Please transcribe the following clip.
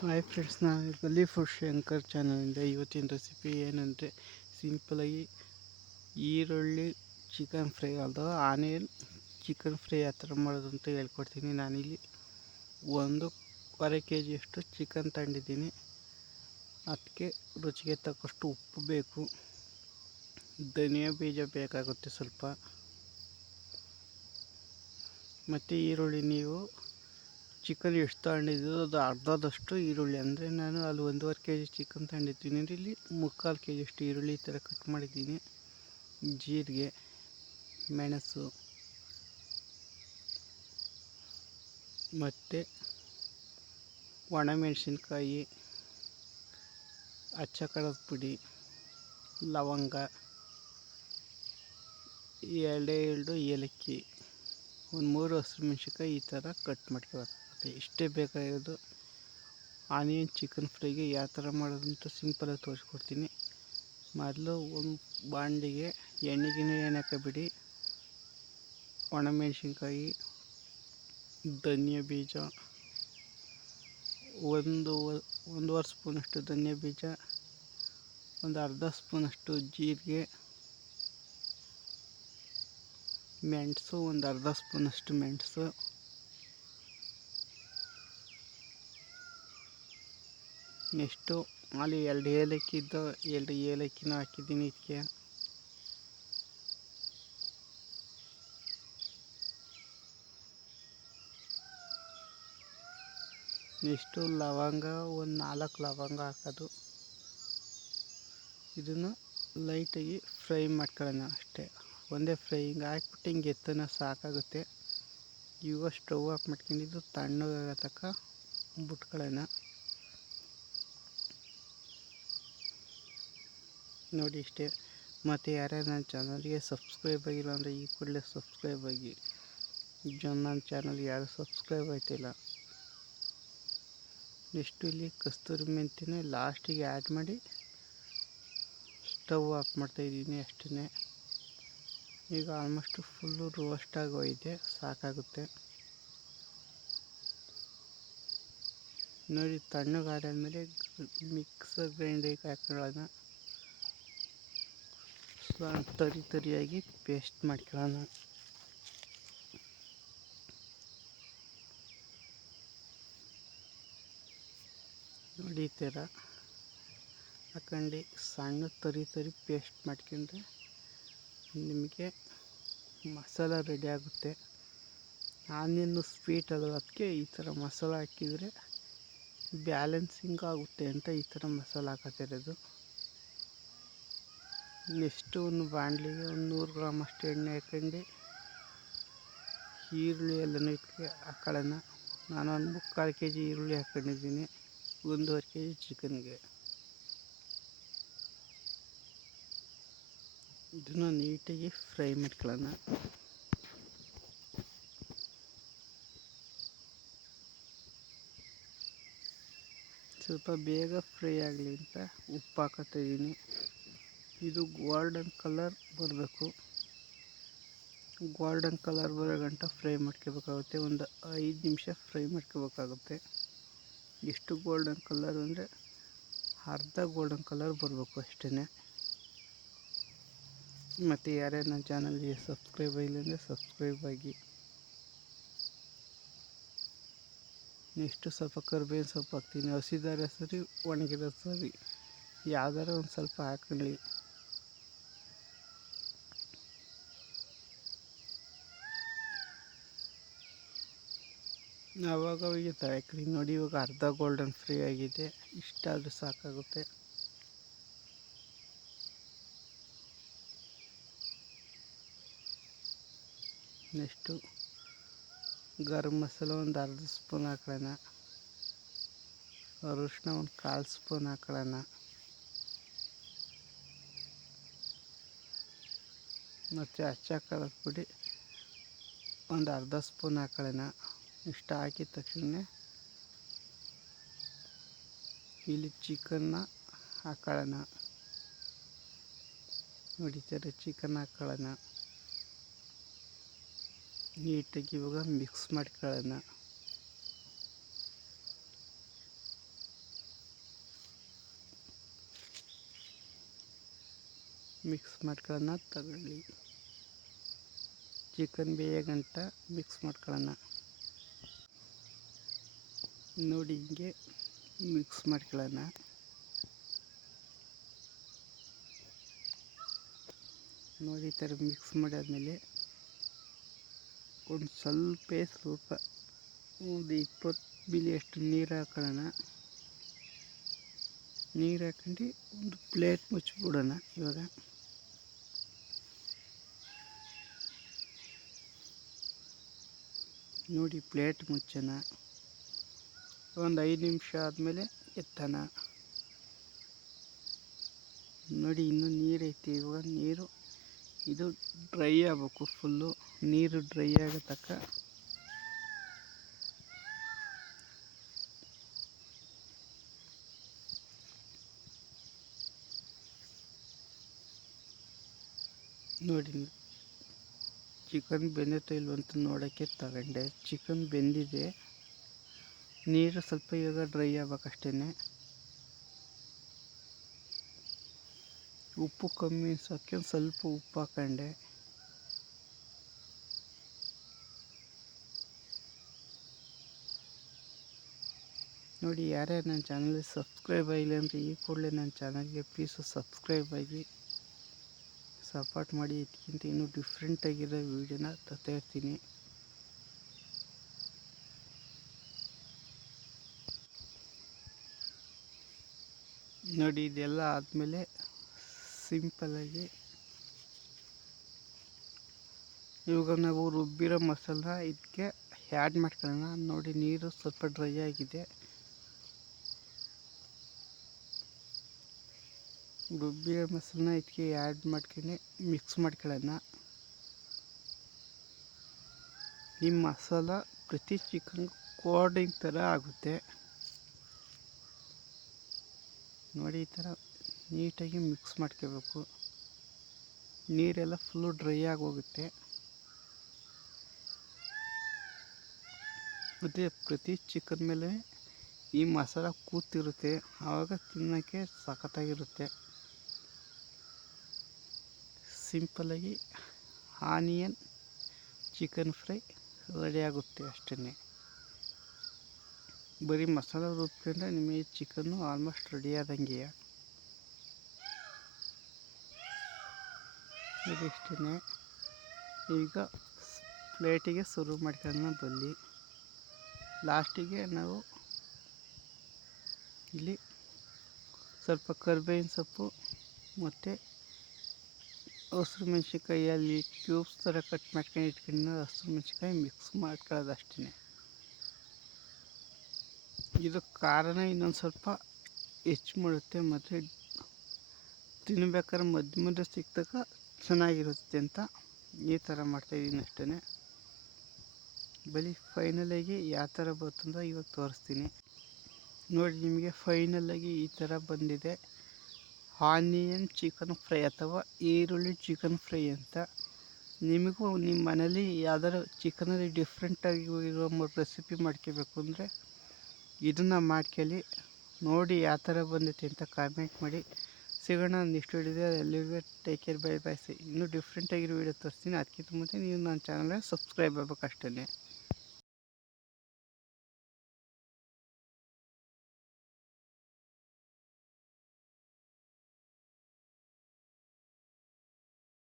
Hi friends, ನಾನು ಗಲ್ಲಿ food Shankar ಚಾನಲಿಂದ ಇವತ್ತಿನ ರೆಸಿಪಿ ಏನಂದರೆ ಸಿಂಪಲಾಗಿ ಈರುಳ್ಳಿ ಚಿಕನ್ ಫ್ರೈ ಅಥವಾ ಆನಿಯನ್ ಚಿಕನ್ ಫ್ರೈ ಯಾವ ಥರ ಮಾಡೋದು ಅಂತ ಹೇಳ್ಕೊಡ್ತೀನಿ. ನಾನಿಲ್ಲಿ 1.25 kg ಚಿಕನ್ ತಗೊಂಡಿದ್ದೀನಿ. ಅದಕ್ಕೆ ರುಚಿಗೆ ತಕ್ಕಷ್ಟು ಉಪ್ಪು ಬೇಕು, ಧನಿಯಾ ಬೀಜ ಬೇಕಾಗುತ್ತೆ ಸ್ವಲ್ಪ, ಮತ್ತು ಈರುಳ್ಳಿ. ನೀವು ಚಿಕನ್ ಎಷ್ಟು ತಗೊಂಡಿದ್ದು ಅದು ಅರ್ಧದಷ್ಟು ಈರುಳ್ಳಿ, ಅಂದರೆ ನಾನು ಅಲ್ಲಿ 1.5 kg ಚಿಕನ್ ತಗೊಂಡಿದ್ದೀನಿ. ಇಲ್ಲಿ 3/4 kg ಈರುಳ್ಳಿ ಈ ಥರ ಕಟ್ ಮಾಡಿದ್ದೀನಿ. ಜೀರಿಗೆ, ಮೆಣಸು ಮತ್ತು ಒಣಮೆಣಸಿನ್ಕಾಯಿ, ಅಚ್ಚ ಖಾರದ ಪುಡಿ, ಲವಂಗ, 2 ಏಲಕ್ಕಿ, ಒಂದು 3 ಹಸಿಮೆಣ್ಸಿನ್ಕಾಯಿ ಈ ಥರ ಕಟ್ ಮಾಡ್ಕೋಬೇಕಾಗುತ್ತೆ. ಇಷ್ಟೇ ಬೇಕಾಗಿರೋದು. ಆನಿಯನ್ ಚಿಕನ್ ಫ್ರೈಗೆ ಯಾವ ಥರ ಮಾಡೋದು ಅಂತ ಸಿಂಪಲಾಗಿ ತೋರಿಸ್ಕೊಡ್ತೀನಿ. ಮೊದಲು ಒಂದು ಬಾಂಡಿಗೆ ಎಣ್ಣೆ ಹಾಕಬಿಡಿ. ಒಣಮೆಣಸಿನ್ಕಾಯಿ, ಧನಿಯಾ ಬೀಜ, ಒಂದೂವರೆ ಸ್ಪೂನಷ್ಟು ಧನಿಯಾ ಬೀಜ, ಒಂದು ಅರ್ಧ ಸ್ಪೂನಷ್ಟು ಜೀರಿಗೆ, ಮೆಣಸು, ಒಂದು ಅರ್ಧ ಸ್ಪೂನಷ್ಟು ಮೆಣಸು, ನೆಕ್ಸ್ಟು ಅಲ್ಲಿ 2 ಏಲಕ್ಕಿ ಇದ್ದು 2 ಏಲಕ್ಕಿನ ಹಾಕಿದ್ದೀನಿ ಇದಕ್ಕೆ. ನೆಕ್ಸ್ಟು ಲವಂಗ, ಒಂದು 4 ಲವಂಗ ಹಾಕೋದು. ಇದನ್ನು ಲೈಟಾಗಿ ಫ್ರೈ ಮಾಡ್ಕೊಳ್ಳೋಣ ಅಷ್ಟೇ. ಒಂದೇ ಫ್ರೈ ಹಿಂಗೆ ಹಾಕ್ಬಿಟ್ಟು ಹಿಂಗೆ ಎತ್ತನ ಸಾಕಾಗುತ್ತೆ. ಇವಾಗ ಸ್ಟವ್ ಆಫ್ ಮಾಡ್ಕೊಂಡಿದ್ದು ತಣ್ಣಗಾಗೋ ತನಕ ಬಿಟ್ಕೊಳ್ಳೋಣ. ನೋಡಿ ಇಷ್ಟೇ. ಮತ್ತು ಯಾರ್ಯಾರು ನನ್ನ ಚಾನಲ್ಗೆ ಸಬ್ಸ್ಕ್ರೈಬ್ ಆಗಿಲ್ಲ ಅಂದರೆ ಈ ಕೂಡಲೇ ಸಬ್ಸ್ಕ್ರೈಬ್ ಆಗಿ. ನನ್ನ ಚಾನಲ್ ಯಾರು ಸಬ್ಸ್ಕ್ರೈಬ್ ಆಯ್ತಿಲ್ಲ. ನೆಕ್ಸ್ಟು ಇಲ್ಲಿ ಕಸ್ತೂರಿ ಮೆಂತ್ಯನ ಲಾಸ್ಟಿಗೆ ಆ್ಯಡ್ ಮಾಡಿ ಸ್ಟವ್ ಆಫ್ ಮಾಡ್ತಾಯಿದ್ದೀನಿ ಅಷ್ಟೇ. ಈಗ ಆಲ್ಮೋಸ್ಟ್ ಫುಲ್ಲು ರೋಸ್ಟ್ ಆಗೋಗಿದೆ, ಸಾಕಾಗುತ್ತೆ. ನೋಡಿ ತಣ್ಣಗಾದ್ಮೇಲೆ ಮಿಕ್ಸರ್ ಗ್ರೈಂಡರ್ಗೆ ಹಾಕೊಳ್ಳೋಣ. ತರಿಯಾಗಿ ಪೇಸ್ಟ್ ಮಾಡ್ಕೊಳ್ಳೋಣ. ನೋಡಿ ಈ ಥರ ಹಾಕೊಂಡು ಸಣ್ಣ ತರಿ ಪೇಸ್ಟ್ ಮಾಡ್ಕೊಂಡ್ರೆ ನಿಮಗೆ ಮಸಾಲ ರೆಡಿ ಆಗುತ್ತೆ. ಆನಿಯನ್ನು ಸ್ವೀಟ್ ಅಲ್ಲ, ಅದಕ್ಕೆ ಈ ಥರ ಮಸಾಲ ಹಾಕಿದರೆ ಬ್ಯಾಲೆನ್ಸಿಂಗ್ ಆಗುತ್ತೆ ಅಂತ ಈ ಥರ ಮಸಾಲ ಹಾಕತ್ತಿರೋದು. ನೆಕ್ಸ್ಟು ಒಂದು ಬಾಣಲಿಗೆ ಒಂದು 100 ಗ್ರಾಮ್ ಅಷ್ಟು ಎಣ್ಣೆ ಹಾಕೊಂಡು ಈರುಳ್ಳಿ ಎಲ್ಲನೂ ಇದಕ್ಕೆ ಹಾಕೊಳ್ಳೋಣ. ನಾನು ಒಂದು 3/4 kg ಈರುಳ್ಳಿ ಹಾಕ್ಕೊಂಡಿದ್ದೀನಿ 1.5 kg ಚಿಕನ್ಗೆ. ಇದನ್ನು ನೀಟಾಗಿ ಫ್ರೈ ಮಾಡ್ಕೊಳ್ಳೋಣ. ಸ್ವಲ್ಪ ಬೇಗ ಫ್ರೈ ಆಗಲಿ ಅಂತ ಉಪ್ಪು ಹಾಕೋತಿದ್ದೀನಿ. ಇದು ಗೋಲ್ಡನ್ ಕಲರ್ ಬರಬೇಕು. ಗೋಲ್ಡನ್ ಕಲರ್ ಬರೋ ಗಂಟ ಫ್ರೈ ಮಾಡ್ಕೋಬೇಕಾಗುತ್ತೆ. ಒಂದು 5 ನಿಮಿಷ ಫ್ರೈ ಮಾಡ್ಕೋಬೇಕಾಗುತ್ತೆ. ಎಷ್ಟು ಗೋಲ್ಡನ್ ಕಲರ್ ಅಂದರೆ ಅರ್ಧ ಗೋಲ್ಡನ್ ಕಲರ್ ಬರಬೇಕು ಅಷ್ಟೇ. ಮತ್ತು ಯಾರ್ಯಾರು ನನ್ನ ಚಾನಲ್ಗೆ ಸಬ್ಸ್ಕ್ರೈಬ್ ಆಗಿಲ್ಲ ಅಂದರೆ ಸಬ್ಸ್ಕ್ರೈಬ್ ಆಗಿ. ನೆಕ್ಸ್ಟು ಸ್ವಲ್ಪ ಕರಿಬೇವಿನ ಸೊಪ್ಪು ಹಾಕ್ತೀನಿ. ಹಸಿದಾರೆ ಸರಿ, ಒಣಗಿರೋ ಸರಿ, ಯಾವ್ದಾರ ಒಂದು ಸ್ವಲ್ಪ ಹಾಕೊಳ್ಳಿ. ಆವಾಗ ಅವಿಗೆ ಹಾಕಿ. ನೋಡಿ ಇವಾಗ ಅರ್ಧ ಗೋಲ್ಡನ್ ಫ್ರೈ ಆಗಿದೆ. ಇಷ್ಟಾದರೂ ಸಾಕಾಗುತ್ತೆ. ನೆಕ್ಸ್ಟು ಗರಂ ಮಸಾಲ ಒಂದು ಅರ್ಧ ಸ್ಪೂನ್ ಹಾಕೊಳ್ಳೋಣ. ಅರಿಶಿನ ಒಂದು 1/4 ಸ್ಪೂನ್ ಹಾಕೊಳ್ಳೋಣ. ಮತ್ತು ಅಚ್ಚ ಖಾರದ ಪುಡಿ ಒಂದು ಅರ್ಧ ಸ್ಪೂನ್ ಹಾಕೊಳ್ಳೋಣ. ಇಷ್ಟು ಹಾಕಿದ ತಕ್ಷಣ ಇಲ್ಲಿ ಚಿಕನ್ನ ಹಾಕೊಳ್ಳೋಣ. ನೋಡಿ ಥರ ಚಿಕನ್ ಹಾಕೊಳ್ಳೋಣ. ನೀಟಾಗಿ ಇವಾಗ ಮಿಕ್ಸ್ ಮಾಡ್ಕೊಳ್ಳೋಣ. ಮಿಕ್ಸ್ ಮಾಡ್ಕೊಳ್ಳೋಣ. ತಗೊಳ್ಳಿ, ಚಿಕನ್ ಬೇಯ ಗಂಟ ಮಿಕ್ಸ್ ಮಾಡ್ಕೊಳ್ಳೋಣ. ನೋಡಿ, ಹಿಂಗೆ ಮಿಕ್ಸ್ ಮಾಡ್ಕೊಳ್ಳೋಣ. ನೋಡಿ, ಈ ಥರ ಮಿಕ್ಸ್ ಮಾಡಾದ್ಮೇಲೆ ಒಂದು ಸ್ವಲ್ಪ ಒಂದು 20 ಮಿಲಿ ಅಷ್ಟು ನೀರು ಹಾಕೊಳ್ಳೋಣ. ನೀರು ಹಾಕೊಂಡು ಒಂದು ಪ್ಲೇಟ್ ಮುಚ್ಚಿಬಿಡೋಣ. ಇವಾಗ ನೋಡಿ, ಪ್ಲೇಟ್ ಮುಚ್ಚೋಣ. ಒಂದು 5 ನಿಮಿಷ ಆದಮೇಲೆ ಎತ್ತೋಣ. ನೋಡಿ, ಇನ್ನೂ ನೀರು ಐತಿ. ಇವಾಗ ನೀರು ಇದು ಡ್ರೈ ಆಗಬೇಕು. ಫುಲ್ಲು ನೀರು ಡ್ರೈ ಆಗೋ ತನಕ ನೋಡಿ. ಚಿಕನ್ ಬೆಂದಿತ್ತೋ ಇಲ್ವಂತ ನೋಡೋಕ್ಕೆ ತಗೊಂಡೆ. ಚಿಕನ್ ಬೆಂದಿದೆ. ನೀರು ಸ್ವಲ್ಪ ಇವಾಗ ಡ್ರೈ ಆಗ್ಬೇಕಷ್ಟೇ. ಉಪ್ಪು ಕಮ್ಮಿ ಅನ್ಸೋಕ್ಕೆ ಒಂದು ಸ್ವಲ್ಪ ಉಪ್ಪು ಹಾಕೊಂಡೆ. ನೋಡಿ, ಯಾರ್ಯಾರು ನನ್ನ ಚಾನಲ್ಗೆ ಸಬ್ಸ್ಕ್ರೈಬ್ ಆಗಿಲ್ಲ ಅಂದರೆ ಈ ಕೂಡಲೇ ನನ್ನ ಚಾನಲ್ಗೆ ಪ್ಲೀಸು ಸಬ್ಸ್ಕ್ರೈಬ್ ಆಗಿ ಸಪೋರ್ಟ್ ಮಾಡಿ. ಇದಕ್ಕಿಂತ ಇನ್ನೂ ಡಿಫ್ರೆಂಟಾಗಿರೋ ವೀಡಿಯೋನ ತರ್ತಾ ಇರ್ತೀನಿ. ನೋಡಿ, ಇದೆಲ್ಲ ಆದಮೇಲೆ ಸಿಂಪಲ್ಲಾಗಿ ಇವಾಗ ನಾವು ರುಬ್ಬಿರೋ ಮಸಾಲ ಇದಕ್ಕೆ ಆ್ಯಡ್ ಮಾಡ್ಕೊಳ್ಳೋಣ. ನೋಡಿ, ನೀರು ಸ್ವಲ್ಪ ಡ್ರೈ ಆಗಿದೆ. ರುಬ್ಬಿರೋ ಮಸಾಲನ ಇದಕ್ಕೆ ಆ್ಯಡ್ ಮಾಡ್ಕೊಂಡು ಮಿಕ್ಸ್ ಮಾಡ್ಕೊಳ್ಳೋಣ. ಈ ಮಸಾಲ ಪ್ರತಿ ಚಿಕನ್ ಕೋಟಿಂಗ್ ಥರ ಆಗುತ್ತೆ. ನೋಡಿ, ಈ ಥರ ನೀಟಾಗಿ ಮಿಕ್ಸ್ ಮಾಡ್ಕೋಬೇಕು. ನೀರೆಲ್ಲ ಫುಲ್ಲು ಡ್ರೈ ಆಗೋಗುತ್ತೆ. ಮತ್ತು ಪ್ರತಿ ಚಿಕನ್ ಮೇಲೆ ಈ ಮಸಾಲ ಕೂತಿರುತ್ತೆ. ಆವಾಗ ತಿನ್ನೋಕ್ಕೆ ಸಖತ್ತಾಗಿರುತ್ತೆ. ಸಿಂಪಲ್ಲಾಗಿ ಆನಿಯನ್ ಚಿಕನ್ ಫ್ರೈ ರೆಡಿ ಆಗುತ್ತೆ ಅಷ್ಟೇ. ಬರೀ ಮಸಾಲ ರುಬ್ಕೊಂಡ್ರೆ ನಿಮಗೆ ಚಿಕನ್ನು ಆಲ್ಮೋಸ್ಟ್ ರೆಡಿ ಆದಂಗೆ. ಇದಿಷ್ಟೇ. ಈಗ ಪ್ಲೇಟಿಗೆ ಸರ್ವ್ ಮಾಡ್ಕೊಳ್ಳೋಣ ಬಲ್ಲಿ. ಲಾಸ್ಟಿಗೆ ನಾವು ಇಲ್ಲಿ ಸ್ವಲ್ಪ ಕರಿಬೇವಿನ ಸೊಪ್ಪು ಮತ್ತು ಹಸಿರು ಮೆಣಸಿನ್ಕಾಯಿ ಅಲ್ಲಿ ಕ್ಯೂಬ್ಸ್ ಥರ ಕಟ್ ಮಾಡ್ಕೊಂಡು ಇಟ್ಕೊಂಡು ಹಸಿರು ಮೆಣಸಿನ್ಕಾಯಿ ಮಿಕ್ಸ್ ಮಾಡ್ಕೊಳ್ಳೋದು ಅಷ್ಟೇ. ಇದು ಖಾರನ ಇನ್ನೊಂದು ಸ್ವಲ್ಪ ಹೆಚ್ಚು ಮಾಡುತ್ತೆ. ಮತ್ತು ತಿನ್ಬೇಕಾದ್ರೆ ಮಧ್ಯ ಮಧ್ಯ ಸಿಕ್ಕಿದಾಗ ಚೆನ್ನಾಗಿರುತ್ತೆ ಅಂತ ಈ ಥರ ಮಾಡ್ತಾಯಿದ್ದೀನಿ ಅಷ್ಟೇ. ಬರೀ ಫೈನಲಾಗಿ ಯಾವ ಥರ ಬರ್ತಂದ್ರೆ ಇವಾಗ ತೋರಿಸ್ತೀನಿ. ನೋಡಿ, ನಿಮಗೆ ಫೈನಲಾಗಿ ಈ ಥರ ಬಂದಿದೆ. ಆನಿಯನ್ ಚಿಕನ್ ಫ್ರೈ ಅಥವಾ ಈರುಳ್ಳಿ ಚಿಕನ್ ಫ್ರೈ ಅಂತ. ನಿಮಗೂ ನಿಮ್ಮ ಮನೇಲಿ ಯಾವ್ದಾರು ಚಿಕನಲ್ಲಿ ಡಿಫ್ರೆಂಟಾಗಿ ಇರೋ ರೆಸಿಪಿ ಮಾಡ್ಕೋಬೇಕು ಅಂದರೆ ಇದನ್ನು ಮಾಡ್ಕೊಳ್ಳಿ. ನೋಡಿ ಯಾವ ಥರ ಬಂದೈತೆ ಅಂತ ಕಾಮೆಂಟ್ ಮಾಡಿ. ಸಿಗೋಣ ನೆಕ್ಸ್ಟ್ ವಿಡಿಯೋದೆ. ಎಲ್ಲಿಗೆ ಟೇಕ್ ಕೇರ್, ಬೈ ಬೈ. ಇನ್ನೂ ಡಿಫ್ರೆಂಟಾಗಿರೋ ವೀಡಿಯೋ ತೋರಿಸ್ತೀನಿ. ಅದಕ್ಕಿಂತ ಮುಂಚೆ ನೀವು ನನ್ನ ಚಾನಲ್ಗೆ ಸಬ್ಸ್ಕ್ರೈಬ್ ಆಗಬೇಕು ಅಷ್ಟೇ.